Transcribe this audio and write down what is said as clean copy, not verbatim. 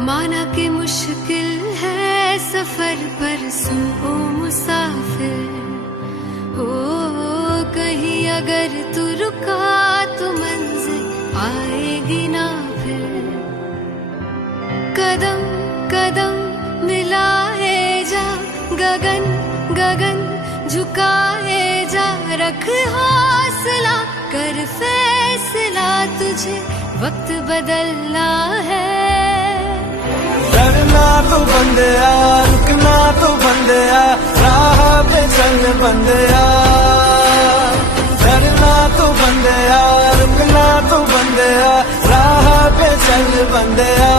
माना कि मुश्किल है सफर पर सुन ओ मुसाफिर, ओ कहीं अगर तू रुका तो मंजिल आएगी ना फिर। कदम कदम मिलाए जा, गगन गगन झुकाए जा, रख हौसला कर फैसला, तुझे वक्त बदलना है। डरना तो बंदिया, रुकना तो बंदिया, राह पे चल बंदिया। डरना तो बंदिया, रुकना तो बंदिया, राह पे चल बंदिया।